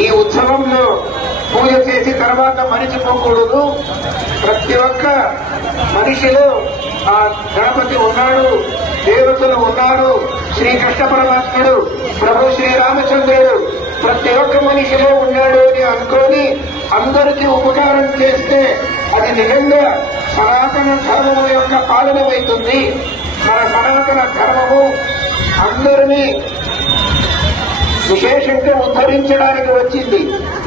ఈ ఉత్సవంలో పూజ చేసి తర్వాత మరిచిపోకూడదు. ప్రతి ఒక్క మనిషిలో ఆ గణపతి ఉన్నాడు, దేవతలు ఉన్నారు, శ్రీకృష్ణ పరమాత్ముడు, ప్రభు శ్రీరామచంద్రుడు ప్రతి ఒక్క మనిషిలో ఉన్నాడు అని అనుకొని అందరికీ ఉపకారం చేస్తే అది నిజంగా సనాతన ధర్మము యొక్క పాలనమవుతుంది. మన సనాతన ధర్మము అందరినీ విశేషంగా ఉద్ధరించడానికి వచ్చింది.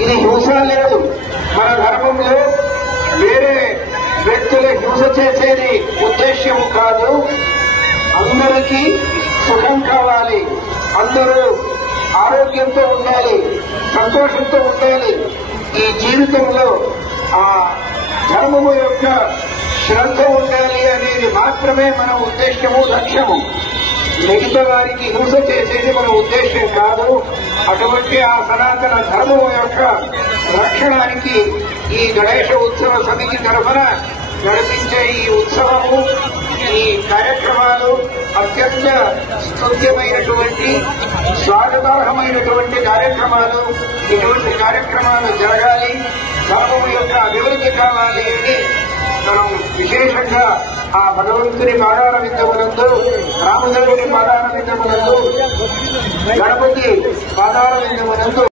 ఇది హింస లేదు. మన ధర్మంలో వేరే వ్యక్తుల హింస చేసేది ఉద్దేశ్యం కాదు. అందరికీ సుఖం కావాలి, అందరూ ఆరోగ్యంతో ఉండాలి, సంతోషంతో ఉండాలి. ఈ జీవితంలో ఆ ధర్మము యొక్క శ్రద్ధ ఉండాలి అనేది మాత్రమే మన ఉద్దేశ్యము, లక్ష్యము. మిగతా వారికి హింస చేసేది మన ఉద్దేశం కాదు. అటువంటి ఆ సనాతన ధర్మము యొక్క రక్షణానికి ఈ గణేశ ఉత్సవ సమితి తరఫున నడిపించే ఈ ఉత్సవము, ఈ కార్యక్రమాలు అత్యంత స్తుత్యమైనటువంటి, స్వాగతార్హమైనటువంటి కార్యక్రమాలు. ఇటువంటి కార్యక్రమాలు జరగాలి, ధర్మము యొక్క అభివృద్ధి కావాలి అని మనం విశేషంగా ఆ భగవంతుని పాదాల విందమునందు, రామదేవుని పాదాల విందమునందు, గణపతి పాదాల విందమునందు